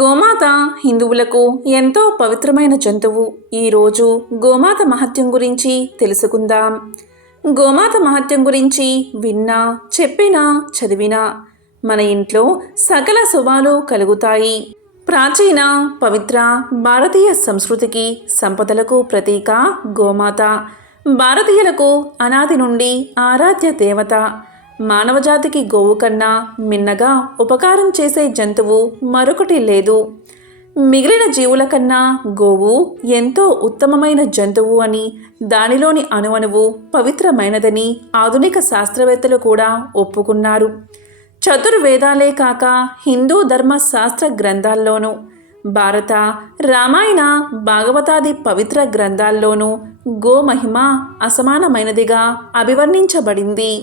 గోమాత హిందువులకు ఎంతో పవిత్రమైన జంతువు. ఈరోజు గోమాత మహత్యం గురించి తెలుసుకుందాం. గోమాత మహత్యం గురించి విన్నా, చెప్పినా, చదివినా మన ఇంట్లో సకల శుభాలు కలుగుతాయి. ప్రాచీన పవిత్ర భారతీయ సంస్కృతికి సంపదలకు ప్రతీక గోమాత. భారతీయులకు అనాది నుండి ఆరాధ్య దేవత. మానవజాతికి గోవు కన్నా మిన్నగా ఉపకారం చేసే జంతువు మరొకటి లేదు. మిగిలిన జీవుల కన్నా గోవు ఎంతో ఉత్తమమైన జంతువు అని, దానిలోని అణువణువు పవిత్రమైనదని ఆధునిక శాస్త్రవేత్తలు కూడా ఒప్పుకున్నారు. చతుర్వేదాలే కాక హిందూ ధర్మ శాస్త్ర గ్రంథాల్లోనూ, భారత, రామాయణ, భాగవతాది పవిత్ర గ్రంథాల్లోనూ గోమహిమ అసమానమైనదిగా అభివర్ణించబడింది.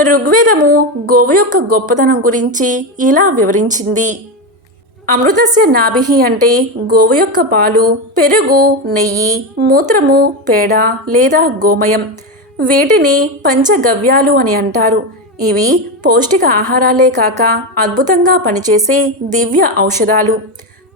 ఋగ్వేదము గోవు యొక్క గొప్పతనం గురించి ఇలా వివరించింది. అమృతస్య నాభిః అంటే గోవు యొక్క పాలు, పెరుగు, నెయ్యి, మూత్రము, పేడ లేదా గోమయం. వీటిని పంచగవ్యాలు అని అంటారు. ఇవి పౌష్టిక ఆహారాలే కాక అద్భుతంగా పనిచేసే దివ్య ఔషధాలు,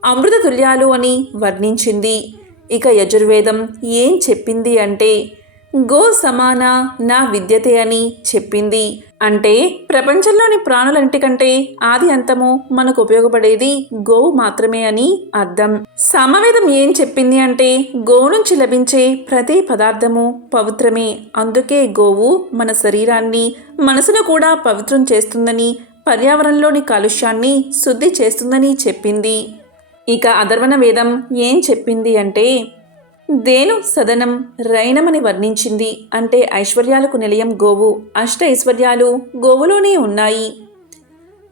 అమృత తుల్యాలు అని వర్ణించింది. ఇక యజుర్వేదం ఏం చెప్పింది అంటే గో సమాన నా విద్యతే అని చెప్పింది. అంటే ప్రపంచంలోని ప్రాణులన్నిటికంటే ఆది అంతము మనకు ఉపయోగపడేది గోవు మాత్రమే అని అర్థం. సామవేదం ఏం చెప్పింది అంటే గోవు నుంచి లభించే ప్రతి పదార్థము పవిత్రమే. అందుకే గోవు మన శరీరాన్ని, మనసును కూడా పవిత్రం చేస్తుందని, పర్యావరణంలోని కాలుష్యాన్ని శుద్ధి చేస్తుందని చెప్పింది. ఇక అథర్వణ వేదం ఏం చెప్పింది అంటే దేను సదనం రైనమని వర్ణించింది. అంటే ఐశ్వర్యాలకు నిలయం గోవు. అష్ట ఐశ్వర్యాలు గోవులోనే ఉన్నాయి.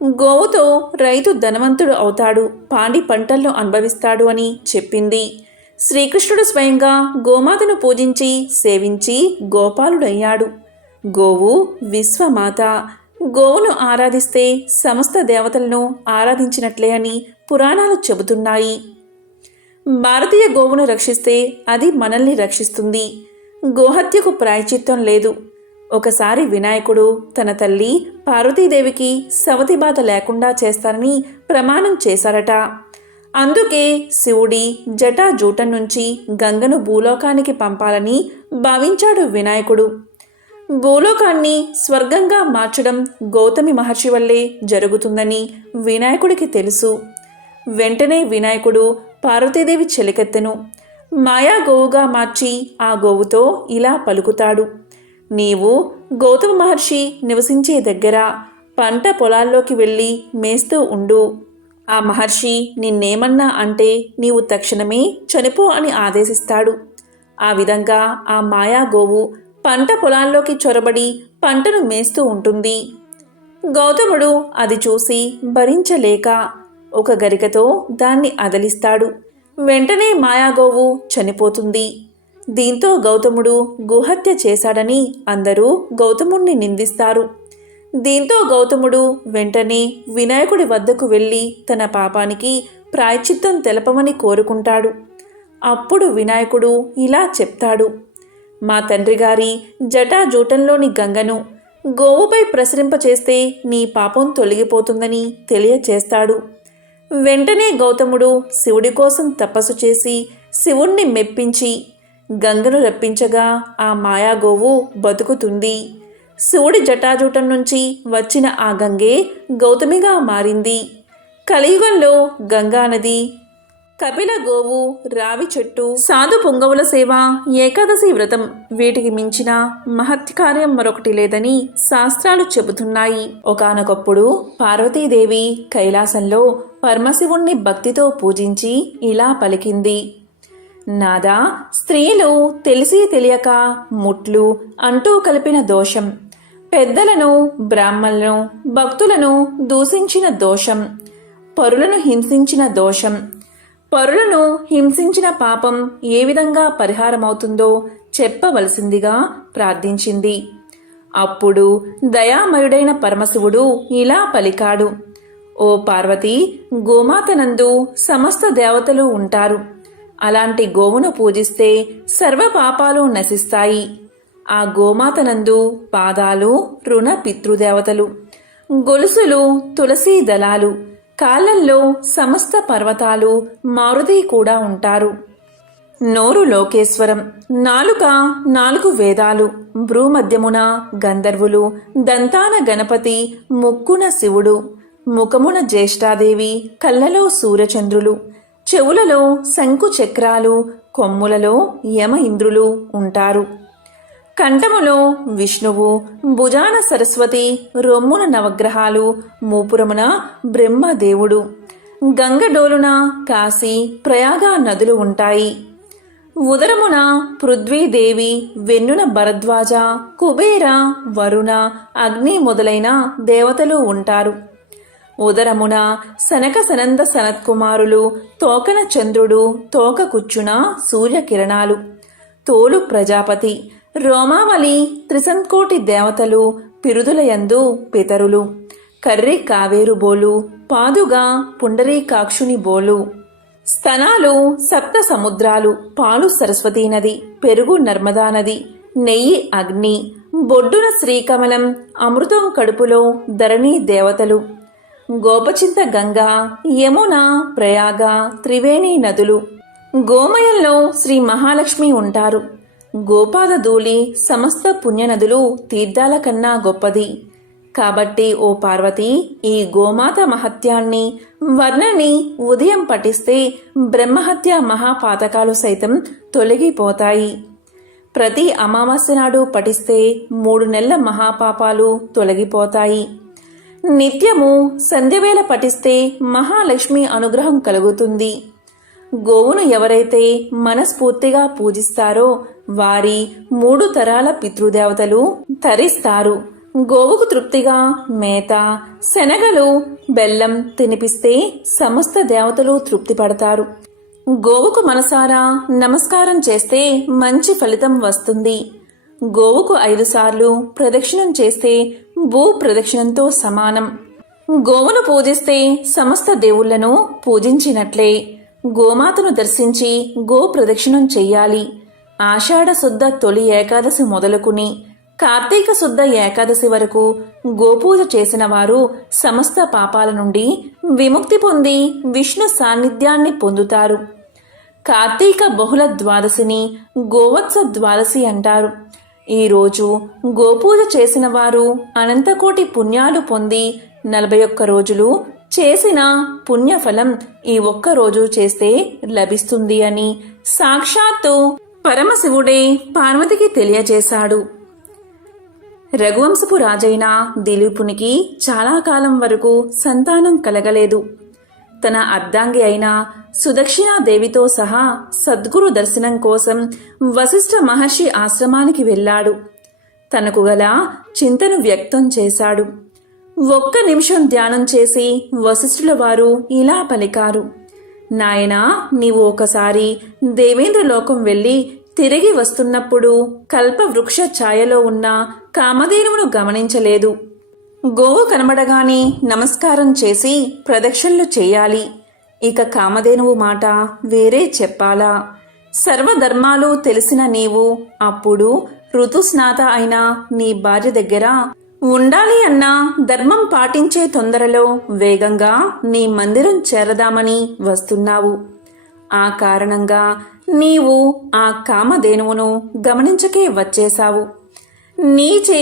గోవుతో రైతు ధనవంతుడు అవుతాడు, పాడి పంటలను అనుభవిస్తాడు అని చెప్పింది. శ్రీకృష్ణుడు స్వయంగా గోమాతను పూజించి సేవించి గోపాలుడయ్యాడు. గోవు విశ్వమాత. గోవును ఆరాధిస్తే సమస్త దేవతలను ఆరాధించినట్లే అని పురాణాలు చెబుతున్నాయి. భారతీయ గోవును రక్షిస్తే అది మనల్ని రక్షిస్తుంది. గోహత్యకు ప్రాయశ్చిత్తం లేదు. ఒకసారి వినాయకుడు తన తల్లి పార్వతీదేవికి సవతి బాధ లేకుండా చేస్తారని ప్రమాణం చేశారట. అందుకే శివుడి జటాజూటం నుంచి గంగను భూలోకానికి పంపాలని భావించాడు వినాయకుడు. భూలోకాన్ని స్వర్గంగా మార్చడం గౌతమి మహర్షి వల్లే జరుగుతుందని వినాయకుడికి తెలుసు. వెంటనే వినాయకుడు పార్వతీదేవి చెలికెత్తెను మాయా గోవుగా మార్చి ఆ గోవుతో ఇలా పలుకుతాడు. నీవు గౌతమ మహర్షి నివసించే దగ్గర పంట పొలాల్లోకి వెళ్ళి మేస్తూ ఉండు. ఆ మహర్షి నిన్నేమన్నా అంటే నీవు తక్షణమే చనిపో అని ఆదేశిస్తాడు. ఆ విధంగా ఆ మాయా గోవు పంట పొలాల్లోకి చొరబడి పంటను మేస్తూ ఉంటుంది. గౌతముడు అది చూసి భరించలేక ఒక గరికతో దాన్ని అదలిస్తాడు. వెంటనే మాయాగోవు చనిపోతుంది. దీంతో గౌతముడు గోహత్య చేశాడని అందరూ గౌతముణ్ణి నిందిస్తారు. దీంతో గౌతముడు వెంటనే వినాయకుడి వద్దకు వెళ్ళి తన పాపానికి ప్రాయశ్చిత్తం తెలపమని కోరుకుంటాడు. అప్పుడు వినాయకుడు ఇలా చెప్తాడు. మా తండ్రిగారి జటాజూటంలోని గంగను గోవుపై ప్రసరింపచేస్తే నీ పాపం తొలగిపోతుందని తెలియచేస్తాడు. వెంటనే గౌతముడు శివుడి కోసం తపస్సు చేసి శివుణ్ణి మెప్పించి గంగను రప్పించగా ఆ మాయాగోవు బతుకుతుంది. శివుడి జటాజూటం నుంచి వచ్చిన ఆ గంగే గౌతమిగా మారింది. కలియుగంలో గంగా నది, కపిల గోవు, రావి చెట్టు, సాధు పుంగవుల సేవ, ఏకాదశి వ్రతం వీటికి మించిన మహత్కార్యం మరొకటి లేదని శాస్త్రాలు చెబుతున్నాయి. ఒకానొకప్పుడు పార్వతీదేవి కైలాసంలో పరమశివుణ్ణి భక్తితో పూజించి ఇలా పలికింది. నాదా, స్త్రీలు తెలిసి తెలియక ముట్లు అంటూ కలిపిన దోషం, పెద్దలను, బ్రాహ్మణులను, భక్తులను దూషించిన దోషం, పరులను హింసించిన దోషం, పరులను హింసించిన పాపం ఏ విధంగా పరిహారమవుతుందో చెప్పవలసిందిగా ప్రార్థించింది. అప్పుడు దయామయుడైన పరమశివుడు ఇలా పలికాడు. ఓ పార్వతి, గోమాతనందు సమస్త దేవతలు ఉంటారు. అలాంటి గోవును పూజిస్తే సర్వ పాపాలు నశిస్తాయి. ఆ గోమాతనందు పాదాలు రుణ పితృదేవతలు, గొలుసులు తులసీ దళాలు, కాళ్ళల్లో సమస్త పర్వతాలు మారుతి కూడా ఉంటారు. నోరు లోకేశ్వరం, నాలుక 4 వేదాలు, భ్రూమధ్యమున గంధర్వులు, దంతాన గణపతి, ముక్కున శివుడు, ముఖమున జ్యేష్ఠాదేవి, కళ్ళలో సూర్యచంద్రులు, చెవులలో శంకు చక్రాలు, కొమ్ములలో యమ ఇంద్రులు ఉంటారు. కంఠములో విష్ణువు, భుజాన సరస్వతి, రొమ్మున నవగ్రహాలు, మూపురమున బ్రహ్మదేవుడు, గంగడోలున కాశీ ప్రయాగ నదులు ఉంటాయి. ఉదరమున పృథ్వీదేవి, వెన్నున భరద్వాజ, కుబేర, వరుణ, అగ్ని మొదలైన దేవతలు ఉంటారు. ఉదరమున సనక సనంద సనత్కుమారులు, తోకన చంద్రుడు, తోక కుచ్చున సూర్యకిరణాలు, తోలు ప్రజాపతి, రోమావళి, త్రిసంకోటి దేవతలు, పిరుదులయందు పితరులు, కర్రి కావేరు బోలు, పాదుగా పుండరీకాక్షుని బోలు, స్తనాలు 7 సముద్రాలు, పాలు సరస్వతీ నది, పెరుగు నర్మదా నది, నెయ్యి అగ్ని, బొడ్డున శ్రీకమలం, అమృతం కడుపులో ధరణి దేవతలు, గోపచింత గంగా, యమున, ప్రయాగ, త్రివేణి నదులు, గోమయంలో శ్రీ మహాలక్ష్మి ఉంటారు. గోపాద ధూళి సమస్త పుణ్యనదులు తీర్థాల కన్నా గొప్పది. కాబట్టి ఓ పార్వతి, ఈ గోమాత మహత్యాన్ని వర్ణని ఉదయం పఠిస్తే బ్రహ్మహత్య మహాపాతకాలు సైతం తొలగిపోతాయి. ప్రతి అమావాస్య నాడు పఠిస్తే 3 నెలల మహాపాపాలు తొలగిపోతాయి. నిత్యము సంధ్యవేళ పఠిస్తే మహాలక్ష్మి అనుగ్రహం కలుగుతుంది. గోవును ఎవరైతే మనస్ఫూర్తిగా పూజిస్తారో వారి 3 తరాల పితృదేవతలు తరిస్తారు. గోవుకు తృప్తిగా మేత, శనగలు, బెల్లం తినిపిస్తే సమస్త దేవతలు తృప్తి పడతారు. గోవుకు మనసారా నమస్కారం చేస్తే మంచి ఫలితం వస్తుంది. గోవుకు 5 సార్లు ప్రదక్షిణం చేస్తే భూ ప్రదక్షిణంతో సమానం. గోవును పూజిస్తే సమస్త దేవుళ్లను పూజించినట్లే. గోమాతను దర్శించి గో ప్రదక్షిణం చెయ్యాలి. ఆషాఢ శుద్ధ తొలి ఏకాదశి మొదలుకుని కార్తీక శుద్ధ ఏకాదశి వరకు గోపూజ చేసిన వారు సమస్త పాపాల నుండి విముక్తి పొంది విష్ణు సాన్నిధ్యాన్ని పొందుతారు. కార్తీక బహుళ ద్వాదశిని గోవత్స ద్వాదశి అంటారు. ఈరోజు గోపూజ చేసిన వారు అనంతకోటి పుణ్యాలు పొంది 41 రోజులు చేసిన పుణ్యఫలం ఈ 1 రోజు చేస్తే లభిస్తుంది అని సాక్షాత్తు పరమశివుడే పార్వతికి తెలియజేశాడు. రఘువంశపు రాజైన దిలీపునికి చాలా కాలం వరకు సంతానం కలగలేదు. తన అర్ధాంగి అయిన సుదక్షిణాదేవితో సహా సద్గురు దర్శనం కోసం వశిష్ఠ మహర్షి ఆశ్రమానికి వెళ్ళాడు. తనకు గల చింతను వ్యక్తం చేశాడు. 1 నిమిషం ధ్యానం చేసి వశిష్ఠుల వారు ఇలా పలికారు: నాయనా, నీవు ఒకసారి దేవేంద్ర లోకం వెళ్ళి తిరిగి వస్తున్నప్పుడు కల్పవృక్ష ఛాయలో ఉన్న కామధేనువును గమనించలేదు. గోవు కనబడగానే నమస్కారం చేసి ప్రదక్షిణలు చేయాలి. ఇక కామధేనువు మాట వేరే చెప్పాలా? సర్వధర్మాలు తెలిసిన నీవు అప్పుడు ఋతుస్నాత అయిన నీ భార్య దగ్గర ఉండాలి అన్న ధర్మం పాటించే తొందరలో వేగంగా నీ మందిరం చేరదామని వస్తున్నావు. ఆ కారణంగా నీవు ఆ కామధేనువును గమనించకే వచ్చేశావు. నీచే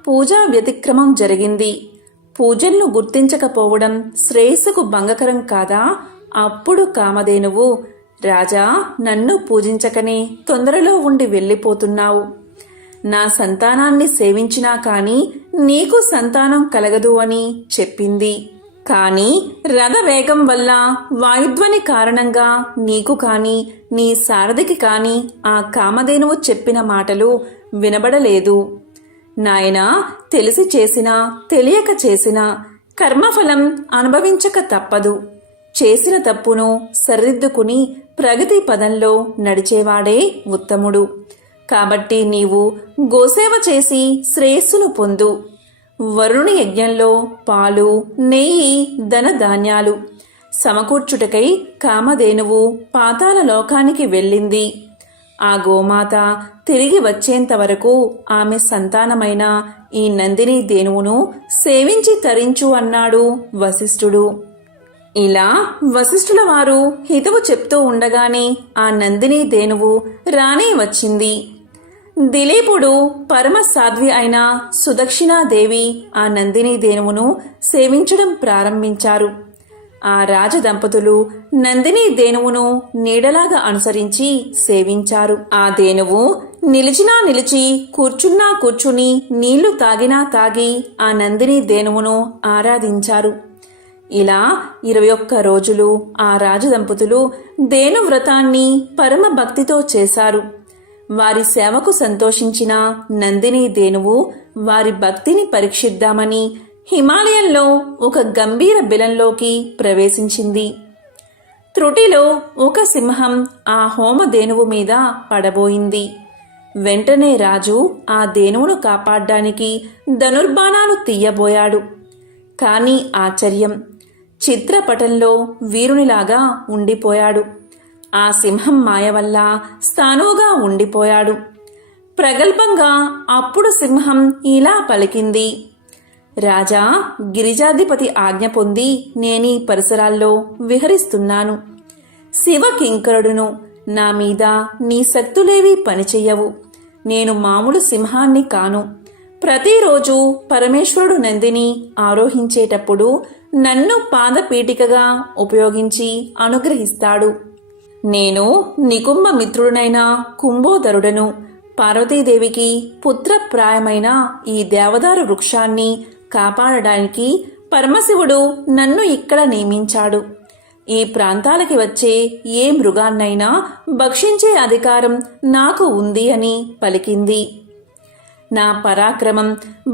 పూజా వ్యతిక్రమం జరిగింది. పూజలను గుర్తించకపోవడం శ్రేయస్సుకు భంగకరం కాదా? అప్పుడు కామధేనువు, రాజా, నన్ను పూజించకనే తొందరలో ఉండి వెళ్ళిపోతున్నావు. నా సంతానాన్ని సేవించినా కాని నీకు సంతానం కలగదు అని చెప్పింది. కాని రథవేగం వల్ల వాయుధ్వని కారణంగా నీకు కాని నీ సారథికి కాని ఆ కామధేనువు చెప్పిన మాటలు వినబడలేదు. నాయనా, తెలిసి చేసినా తెలియక చేసినా కర్మఫలం అనుభవించక తప్పదు. చేసిన తప్పును సరిదిద్దుకుని ప్రగతి పదంలో నడిచేవాడే ఉత్తముడు. కాబట్టి నీవు గోసేవ చేసి శ్రేయస్సును పొందు. వరుణుని యజ్ఞంలో పాలు, నెయ్యి, ధనధాన్యాలు సమకూర్చుటకై కామధేనువు పాతాళ లోకానికి వెళ్ళింది. ఆ గోమాత తిరిగి వచ్చేంత వరకు ఆమె సంతానమైన ఈ నందిని ధేనువును సేవించి తరించు అన్నాడు వశిష్ఠుడు. ఇలా వశిష్ఠుల వారు హితవు చెప్తూ ఉండగానే ఆ నందిని ధేనువు రానే వచ్చింది. దిలీపుడు పరమ సాధ్వి అయిన సుదక్షిణాదేవి ఆ నందిని ధేనువును సేవించడం ప్రారంభించారు. ఆ రాజదంపతులు నందిని ధేనువును నీడలాగా అనుసరించి సేవించారు. ఆ ధేనువు నిలిచినా నిలిచి, కూర్చున్నా కూర్చుని, నీళ్లు తాగినా తాగి ఆ నందిని ధేనువును ఆరాధించారు. ఇలా 21 రోజులు ఆ రాజదంపతులు ధేను వ్రతాన్ని పరమ భక్తితో చేశారు. వారి సేవకు సంతోషించిన నందిని ధేనువు వారి భక్తిని పరీక్షిద్దామని హిమాలయంలో ఒక గంభీర బిలంలోకి ప్రవేశించింది. త్రుటిలో ఒక సింహం ఆ హోమధేనువు మీద పడబోయింది. వెంటనే రాజు ఆ ధేనువును కాపాడ్డానికి ధనుర్బాణాలు తీయబోయాడు. కాని ఆశ్చర్యం, చిత్రపటంలో వీరునిలాగా ఉండిపోయాడు. ఆ సింహం మాయ వల్ల స్థానువుగా ఉండిపోయాడు. ప్రగల్భంగా అప్పుడు సింహం ఇలా పలికింది: రాజా, గిరిజాధిపతి ఆజ్ఞ పొంది నేనీ పరిసరాల్లో విహరిస్తున్నాను. శివకింకరుడును. నా మీద నీ శక్తులేవి పనిచెయ్యవు. నేను మామూలు సింహాన్ని కాను. ప్రతిరోజు పరమేశ్వరుడు నందిని ఆరోహించేటప్పుడు నన్ను పాదపీఠికగా ఉపయోగించి అనుగ్రహిస్తాడు. నేను నికుంభ మిత్రుడనైన కుంభోదరుడను. పార్వతీదేవికి పుత్రప్రాయమైన ఈ దేవదారు వృక్షాన్ని కాపాడడానికి పరమశివుడు నన్ను ఇక్కడ నియమించాడు. ఈ ప్రాంతాలకి వచ్చే ఏ మృగాన్నైనా భక్షించే అధికారం నాకు ఉంది అని పలికింది. నా పరాక్రమం,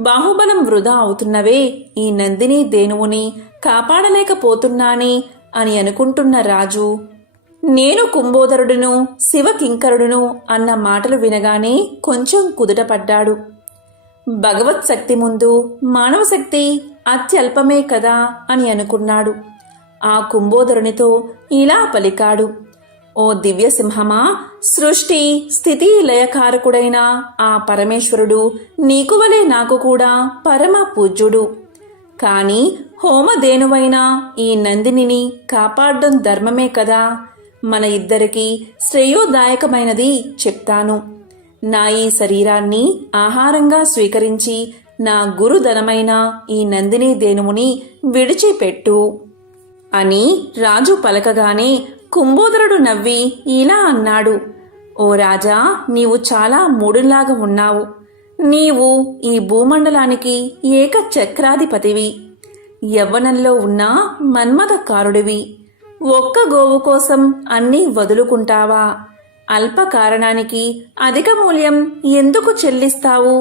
బాహుబలం వృధా అవుతున్నవే, ఈ నందిని ధేనువుని కాపాడలేకపోతున్నానే అని అనుకుంటున్న రాజు, నేను కుంభోదరుడును, శివకింకరుడును అన్న మాటలు వినగానే కొంచెం కుదుటపడ్డాడు. భగవత్ శక్తి ముందు మానవ శక్తి అత్యల్పమే కదా అని అనుకున్నాడు. ఆ కుంభోదరునితో ఇలా పలికాడు: ఓ దివ్యసింహమా, సృష్టి స్థితి లయకారకుడైన ఆ పరమేశ్వరుడు నీకువలే నాకు కూడా పరమ పూజ్యుడు. కాని హోమధేనువైన ఈ నందినిని కాపాడడం ధర్మమే కదా. మన ఇద్దరికీ శ్రేయోదాయకమైనది చెప్తాను. నా ఈ శరీరాన్ని ఆహారంగా స్వీకరించి నా గురుధనమైన ఈ నందిని ధేనువుని విడిచిపెట్టు అని రాజు పలకగానే కుంభోదరుడు నవ్వి ఇలా అన్నాడు: ఓ రాజా, నీవు చాలా మూడులాగా ఉన్నావు. నీవు ఈ భూమండలానికి ఏకచక్రాధిపతివి. యవ్వనంలో ఉన్న మన్మథకారుడివి. ఒక్క గోవు కోసం అన్నీ వదులుకుంటావా? అల్ప కారణానికి అధిక మూల్యం ఎందుకు చెల్లిస్తావు?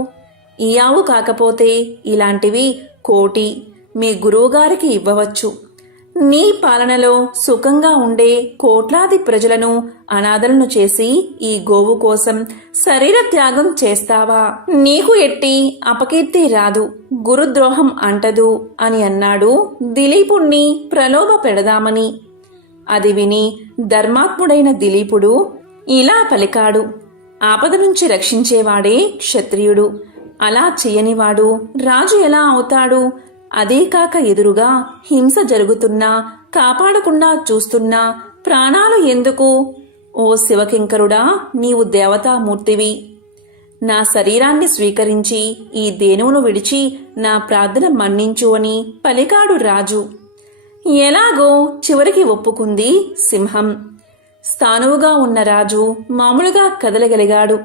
ఈ ఆవు కాకపోతే ఇలాంటివి 1,000,000 మీ గురువుగారికి ఇవ్వవచ్చు. నీ పాలనలో సుఖంగా ఉండే కోట్లాది ప్రజలను అనాథలను చేసి ఈ గోవు కోసం శరీర త్యాగం చేస్తావా? నీకు ఎట్టి అపకీర్తి రాదు, గురుద్రోహం అంటదు అని అన్నాడు దిలీపుణ్ణి ప్రలోభ పెడదామని. అది విని ధర్మాత్ముడైన దిలీపుడు ఇలా పలికాడు: ఆపద నుంచి రక్షించేవాడే క్షత్రియుడు. అలా చెయ్యనివాడు రాజు ఎలా అవుతాడు? అదే కాక ఎదురుగా హింస జరుగుతున్నా కాపాడకుండా చూస్తున్నా ప్రాణాలు ఎందుకు? ఓ శివకింకరుడా, నీవు దేవతామూర్తివి. నా శరీరాన్ని స్వీకరించి ఈ ధేనువును విడిచి నా ప్రార్థన మన్నించు అని పలికాడు రాజు. ఎలాగో చివరికి ఒప్పుకుంది సింహం. స్థానువుగా ఉన్న రాజు మామూలుగా కదలగలిగాడు.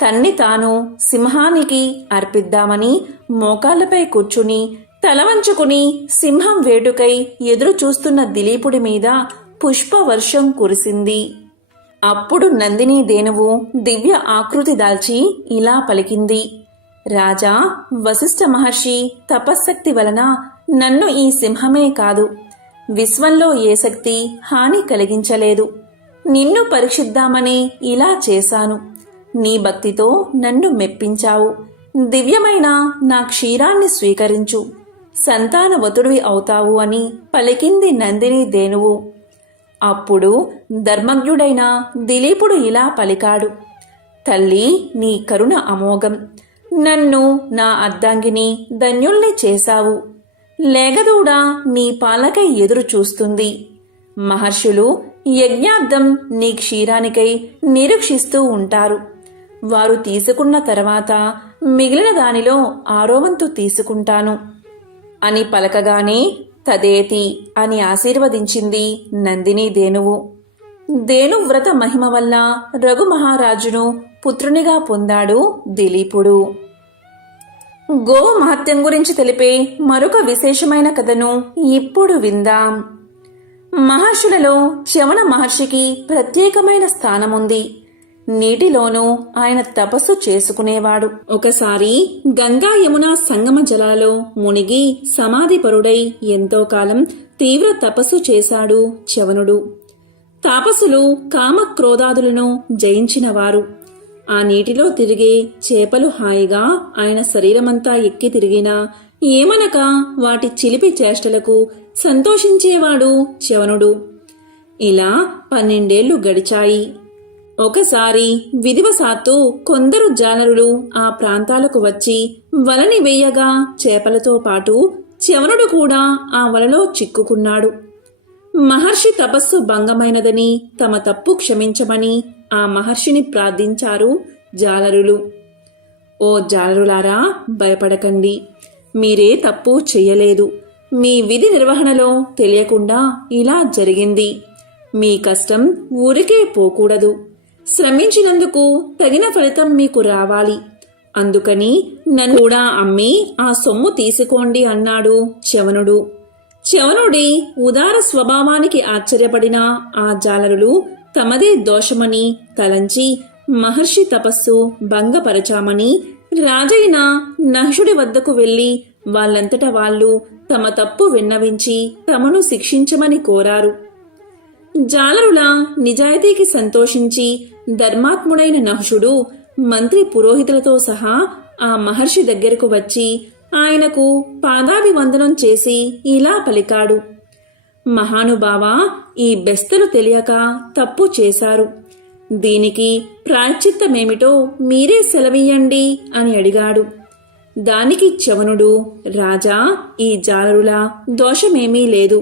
తన్ని తాను సింహానికి అర్పిద్దామని మోకాళ్లపై కూర్చుని తలవంచుకుని సింహం వేటుకై ఎదురు చూస్తున్న దిలీపుడి మీద పుష్పవర్షం కురిసింది. అప్పుడు నందిని ధేనువు దివ్య ఆకృతి దాల్చి ఇలా పలికింది: రాజా, వశిష్ఠ మహర్షి తపశ్శక్తి వలన నన్ను ఈ సింహమే కాదు, విశ్వంలో ఏ శక్తి హాని కలిగించలేదు. నిన్ను పరీక్షిద్దామని ఇలా చేశాను. నీ భక్తితో నన్ను మెప్పించావు. దివ్యమైన నా క్షీరాన్ని స్వీకరించు, సంతానవతుడివి అవుతావు అని పలికింది నందిని ధేనువు. అప్పుడు ధర్మజ్ఞుడైన దిలీపుడు ఇలా పలికాడు. తల్లి, నీ కరుణ అమోఘం. నన్ను, నా అర్ధాంగిని ధన్యుల్ని చేశావు. లేగదూడ నీ పాలకై ఎదురు చూస్తుంది. మహర్షులు యజ్ఞార్థం నీ క్షీరానికై నిరీక్షిస్తూ ఉంటారు. వారు తీసుకున్న తర్వాత మిగిలిన దానిలో 6వ వంతు తీసుకుంటాను అని పలకగానే తదేతి అని ఆశీర్వదించింది నందిని ధేనువు. ధేనువ్రత మహిమ వల్ల రఘు మహారాజును పుత్రునిగా పొందాడు దిలీపుడు. గోవు మహత్యం గురించి తెలిపే మరొక విశేషమైన కథను ఇప్పుడు విందాం. మహర్షులలో చ్యవన మహర్షికి ప్రత్యేకమైన స్థానముంది. నీటిలోనూ ఆయన తపస్సు చేసుకునేవాడు. ఒకసారి గంగా యమున సంగమ జలాలలో మునిగి సమాధిపరుడై ఎంతో కాలం తీవ్ర తపస్సు చేశాడు చ్యవనుడు. తాపసులు కామక్రోధాదులను జయించినవారు. ఆ నీటిలో తిరిగే చేపలు హాయిగా ఆయన శరీరమంతా ఎక్కి తిరిగినా ఏమనక వాటి చిలిపి చేష్టలకు సంతోషించేవాడు చ్యవనుడు. ఇలా 12 ఏళ్లు గడిచాయి. ఒకసారి విధివశాత్తు కొందరు జాలరులు ఆ ప్రాంతాలకు వచ్చి వలని వేయగా చేపలతో పాటు చ్యవనుడు కూడా ఆ వలలో చిక్కుకున్నాడు. మహర్షి తపస్సు భంగమైనదని, తమ తప్పు క్షమించమని ఆ మహర్షిని ప్రార్థించారు జాలరులు. ఓ జాలరులారా, భయపడకండి. మీరే తప్పు చెయ్యలేదు. మీ విధి నిర్వహణలో తెలియకుండా ఇలా జరిగింది. మీ కష్టం ఊరికే పోకూడదు. శ్రమించినందుకు తగిన ఫలితం మీకు రావాలి. అందుకని నన్ను కూడా అమ్మి ఆ సొమ్ము తీసుకోండి అన్నాడు చ్యవనుడు. చ్యవనుడి ఉదార స్వభావానికి ఆశ్చర్యపడిన ఆ జాలరులు తమదే దోషమని తలంచి మహర్షి తపస్సు భంగపరచామని రాజైన నహుషుడి వద్దకు వెళ్లి వాళ్ళంతట వాళ్ళు తమ తప్పు విన్నవించి తమను శిక్షించమని కోరారు. జాలరుల నిజాయితీకి సంతోషించి ధర్మాత్ముడైన నహుషుడు మంత్రి పురోహితులతో సహా ఆ మహర్షి దగ్గరకు వచ్చి ఆయనకు పాదాభివందనం చేసి ఇలా పలికాడు. మహానుభావా, ఈ బెస్తలు తెలియక తప్పు చేశారు. దీనికి ప్రాయశ్చిత్తమేమిటో మీరే సెలవీయండి అని అడిగాడు. దానికి చ్యవనుడు, రాజా, ఈ జాలరుల దోషమేమీ లేదు.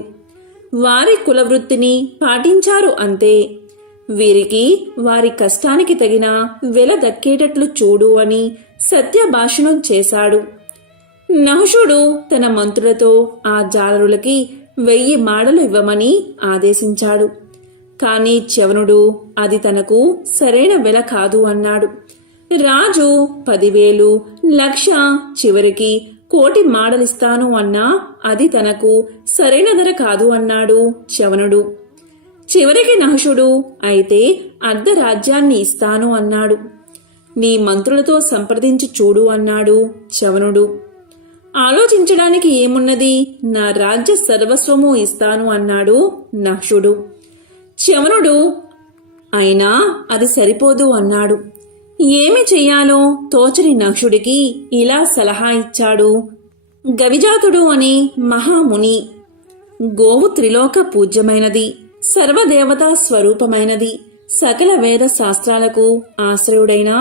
వారి కులవృత్తిని పాటించారు అంతే. వీరికి వారి కష్టానికి తగిన వెల దక్కేటట్లు చూడు అని సత్యభాషణం చేశాడు. నహుషుడు తన మంత్రులతో ఆ జాలరులకి 1000 మాడలు ఇవ్వమని ఆదేశించాడు. కాని చ్యవనుడు అది తనకు సరైన వెల కాదు అన్నాడు. రాజు 10,000, 1,00,000, చివరికి 1,00,000 మాడలిస్తాను అన్నా అది తనకు సరైన ధర కాదు అన్నాడు చ్యవనుడు. చివరికి నహుషుడు అయితే అర్ధరాజ్యాన్ని ఇస్తాను అన్నాడు. నీ మంత్రులతో సంప్రదించి చూడు అన్నాడు చ్యవనుడు. ఆలోచించడానికి ఏమున్నది, నా రాజ్య సర్వస్వము ఇస్తాను అన్నాడు నహుషుడు. చ్యవనుడు అయినా అది సరిపోదు అన్నాడు. ఏమి చెయ్యాలో తోచని నహుషుడికి ఇలా సలహా ఇచ్చాడు. గవిజాతుడు అనే మహాముని, గోవు త్రిలోక పూజ్యమైనది, సర్వదేవతా స్వరూపమైనది. సకల వేద శాస్త్రాలకు ఆశ్రయుడైన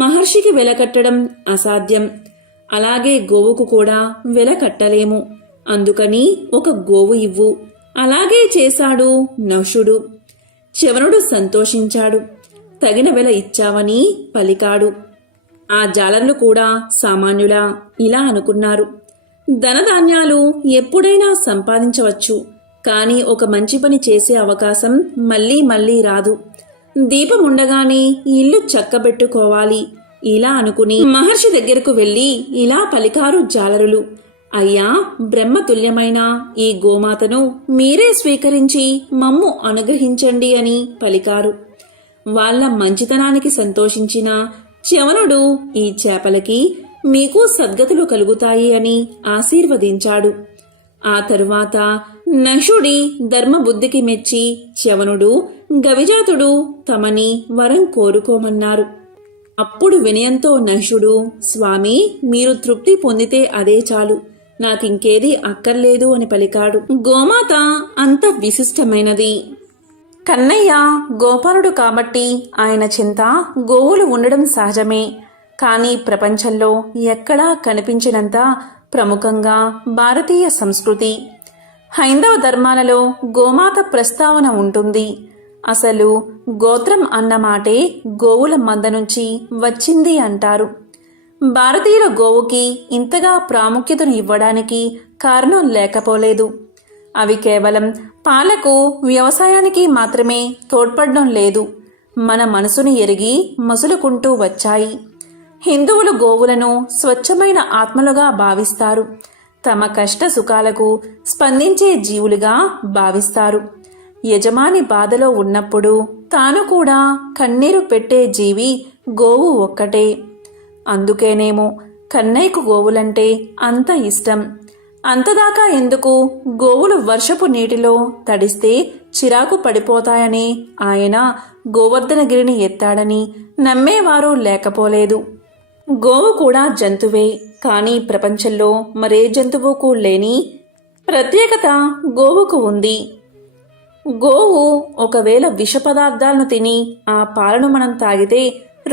మహర్షికి వెలకట్టడం అసాధ్యం. అలాగే గోవుకు కూడా వెల కట్టలేము. అందుకని ఒక గోవు ఇవ్వు. అలాగే చేశాడు నహుషుడు. చ్యవనుడు సంతోషించాడు. తగిన వెల ఇచ్చావని పలికాడు. ఆ జాలర్లు కూడా సామాన్యులా ఇలా అనుకున్నారు. ధనధాన్యాలు ఎప్పుడైనా సంపాదించవచ్చు, కాని ఒక మంచి పని చేసే అవకాశం మళ్లీ మళ్లీ రాదు. దీపముండగానే ఇల్లు చక్కబెట్టుకోవాలి. ఇలా అనుకుని మహర్షి దగ్గరకు వెళ్లి ఇలా పలికారు జాలరులు. అయ్యా, బ్రహ్మతుల్యమైన ఈ గోమాతను మీరే స్వీకరించి మమ్ము అనుగ్రహించండి అని పలికారు. వాళ్ల మంచితనానికి సంతోషించిన చ్యవనుడు ఈ చేపలకి మీకు సద్గతులు కలుగుతాయి అని ఆశీర్వదించాడు. ఆ తరువాత నహుషుడి ధర్మబుద్ధికి మెచ్చి చ్యవనుడు, గవిజాతుడు తమని వరం కోరుకోమన్నారు. అప్పుడు వినయంతో నహుషుడు, స్వామి, మీరు తృప్తి పొందితే అదే చాలు, నాకింకేదీ అక్కర్లేదు అని పలికాడు. గోమాత అంత విశిష్టమైనది. కన్నయ్య గోపాలుడు కాబట్టి ఆయన చింత గోవులు ఉండడం సహజమే. కానీ ప్రపంచంలో ఎక్కడా కనిపించినంత ప్రముఖంగా భారతీయ సంస్కృతి, హైందవ ధర్మాలలో గోమాత ప్రస్తావన ఉంటుంది. అసలు గోత్రం అన్న మాటే గోవుల మంద నుంచి వచ్చింది అంటారు. భారతీయుల గోవుకి ఇంతగా ప్రాముఖ్యతను ఇవ్వడానికి కారణం లేకపోలేదు. అవి కేవలం పాలకు, వ్యవసాయానికి మాత్రమే తోడ్పడడం లేదు, మన మనసుని ఎరిగి మసులుకుంటూ వచ్చాయి. హిందువులు గోవులను స్వచ్ఛమైన ఆత్మలుగా భావిస్తారు. తమ కష్ట సుఖాలకు స్పందించే జీవులుగా భావిస్తారు. యజమాని బాధలో ఉన్నప్పుడు తాను కూడా కన్నీరు పెట్టే జీవి గోవు ఒక్కటే. అందుకేనేమో కన్నయ్యకు గోవులంటే అంత ఇష్టం. అంతదాకా ఎందుకు, గోవులు వర్షపు నీటిలో తడిస్తే చిరాకు పడిపోతాయని ఆయన గోవర్ధనగిరిని ఎత్తాడని నమ్మేవారు లేకపోలేదు. గోవు కూడా జంతువే, కానీ ప్రపంచంలో మరే జంతువుకు లేని ప్రత్యేకత గోవుకు ఉంది. గోవు ఒకవేళ విష పదార్థాలను తిని ఆ పాలను మనం తాగితే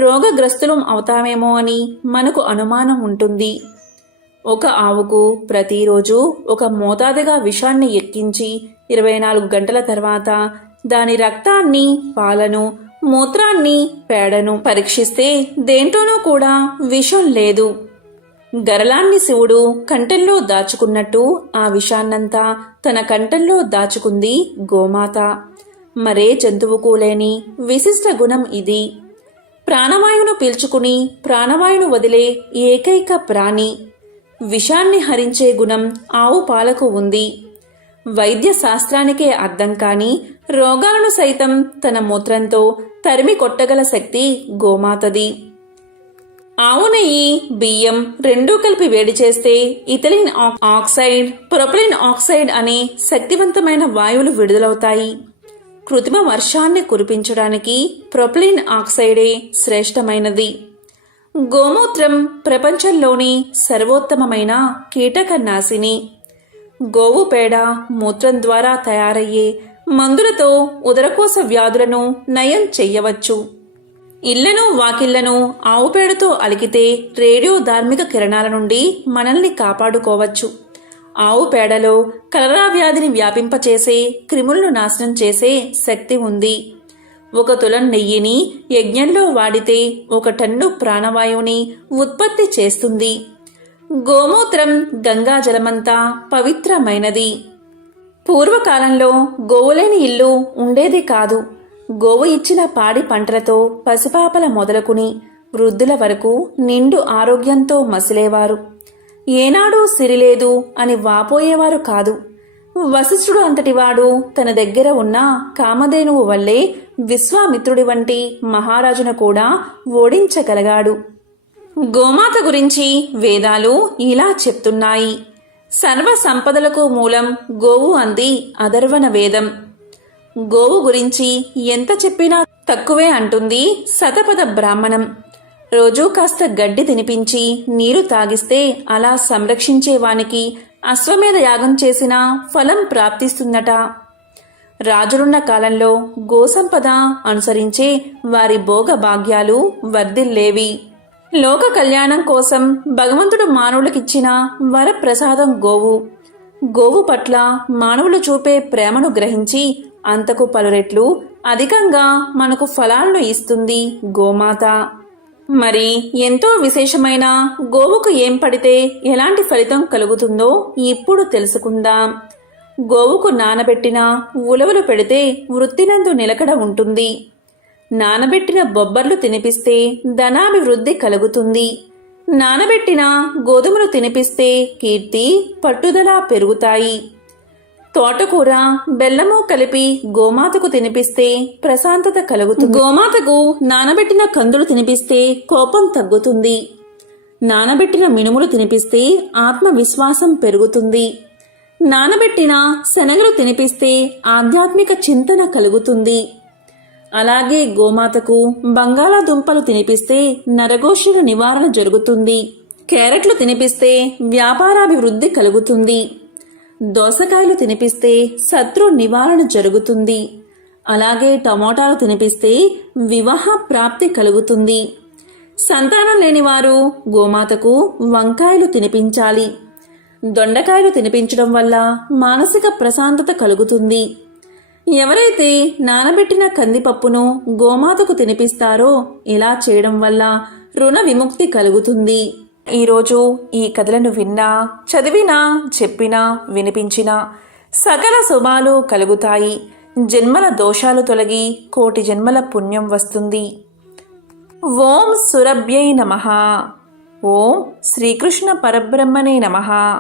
రోగగ్రస్తులం అవుతామేమో అని మనకు అనుమానం ఉంటుంది. ఒక ఆవుకు ప్రతిరోజు ఒక మోతాదుగా విషాన్ని ఎక్కించి 24 గంటల తర్వాత దాని రక్తాన్ని, పాలను, మూత్రాన్ని, పేడను పరీక్షిస్తే దేంట్లోనూ కూడా విషం లేదు. గరళాన్ని శివుడు కంఠంలో దాచుకున్నట్టు ఆ విషాన్నంతా తన కంఠంలో దాచుకుంది గోమాత. మరే జంతువుకు లేని విశిష్ట గుణం ఇది. ప్రాణవాయువును పీల్చుకుని ప్రాణవాయువును వదిలే ఏకైక ప్రాణి. విషాన్ని హరించే గుణం ఆవు పాలకు ఉంది. వైద్య శాస్త్రానికే అర్థం కాని రోగాలను సైతం తన మూత్రంతో తరిమి కొట్టగల శక్తి గోమాతది. ఆవు నెయ్యి, బియ్యం రెండూ కలిపి వేడి చేస్తే ఇథిలిన్ ఆక్సైడ్, ప్రొపలిన్ ఆక్సైడ్ అనే శక్తివంతమైన వాయువులు విడుదలవుతాయి. కృత్రిమ వర్షాన్ని కురిపించడానికి ప్రొపలిన్ ఆక్సైడే శ్రేష్టమైనది. గోమూత్రం ప్రపంచంలోని సర్వోత్తమమైన కీటకనాశిని. గోవు పేడ, మూత్రం ద్వారా తయారయ్యే మందులతో ఉదరకోశ వ్యాధులను నయం చెయ్యవచ్చు. ఇళ్లను, వాకిళ్లను ఆవు పేడతో అలికితే రేడియో ధార్మిక కిరణాల నుండి మనల్ని కాపాడుకోవచ్చు. ఆవు పేడలో కలరా వ్యాధిని వ్యాపింపచేసే, క్రిములను నాశనం చేసే శక్తి ఉంది. 1 తులం నెయ్యిని యజ్ఞంలో వాడితే 1 టన్ను ప్రాణవాయువుని ఉత్పత్తి చేస్తుంది. గోమూత్రం గంగా జలమంతా పవిత్రమైనది. పూర్వకాలంలో గోవులేని ఇల్లు ఉండేది కాదు. గోవు ఇచ్చిన పాడి పంటలతో పసిపాపల మొదలుకుని వృద్ధుల వరకు నిండు ఆరోగ్యంతో మసిలేవారు. ఏనాడూ సిరిలేదు అని వాపోయేవారు కాదు. వశిష్ఠుడు అంతటివాడు తన దగ్గర ఉన్న కామధేనువు వల్లే విశ్వామిత్రుడి వంటి మహారాజును కూడా ఓడించగలిగాడు. గోమాత గురించి వేదాలు ఇలా చెప్తున్నాయి. సర్వ సంపదలకు మూలం గోవు అంది అథర్వణ వేదం. గోవు గురించి ఎంత చెప్పినా తక్కువే అంటుంది శతపథ బ్రాహ్మణం. రోజూ కాస్త గడ్డి తినిపించి నీరు తాగిస్తే అలా సంరక్షించేవానికి అశ్వమేధ యాగం చేసిన ఫలం ప్రాప్తిస్తుందట. రాజులున్న కాలంలో గోసంపద అనుసరించే వారి భోగ భాగ్యాలు వర్ధిల్లేవి. లోక కళ్యాణం కోసం భగవంతుడు మానవులకిచ్చిన వరప్రసాదం గోవు. గోవు పట్ల మానవులు చూపే ప్రేమను గ్రహించి అంతకు పలురెట్లు అధికంగా మనకు ఫలాలను ఇస్తుంది గోమాత. మరి ఎంతో విశేషమైన గోవుకు ఏం పడితే ఎలాంటి ఫలితం కలుగుతుందో ఇప్పుడు తెలుసుకుందాం. గోవుకు నానబెట్టిన ఉలవలు పెడితే వృత్తినందు నిలకడ ఉంటుంది. నానబెట్టిన బొబ్బర్లు తినిపిస్తే ధనాభివృద్ధి కలుగుతుంది. నానబెట్టిన గోధుమలు తినిపిస్తే కీర్తి, పట్టుదల పెరుగుతాయి. తోటకూర, బెల్లము కలిపి గోమాతకు తినిపిస్తే ప్రశాంతత కలుగుతుంది. గోమాతకు నానబెట్టిన కందులు తినిపిస్తే కోపం తగ్గుతుంది. నానబెట్టిన మినుములు తినిపిస్తే ఆత్మవిశ్వాసం పెరుగుతుంది. నానబెట్టిన శనగలు తినిపిస్తే ఆధ్యాత్మిక చింతన కలుగుతుంది. అలాగే గోమాతకు బంగాళాదుంపలు తినిపిస్తే నరఘోషుల నివారణ జరుగుతుంది. క్యారెట్లు తినిపిస్తే వ్యాపారాభివృద్ధి కలుగుతుంది. దోసకాయలు తినిపిస్తే శత్రు నివారణ జరుగుతుంది. అలాగే టమోటాలు తినిపిస్తే వివాహ ప్రాప్తి కలుగుతుంది. సంతానం లేనివారు గోమాతకు వంకాయలు తినిపించాలి. దొండకాయలు తినిపించడం వల్ల మానసిక ప్రశాంతత కలుగుతుంది. ఎవరైతే నానబెట్టిన కందిపప్పును గోమాతకు తినిపిస్తారో ఇలా చేయడం వల్ల రుణ విముక్తి కలుగుతుంది. ఈరోజు ఈ కథలను విన్నా, చదివినా, చెప్పినా, వినిపించినా సకల శుభాలు కలుగుతాయి. జన్మల దోషాలు తొలగి కోటి జన్మల పుణ్యం వస్తుంది. ఓం సురభ్యై నమః. ఓం శ్రీకృష్ణ పరబ్రహ్మణే నమః.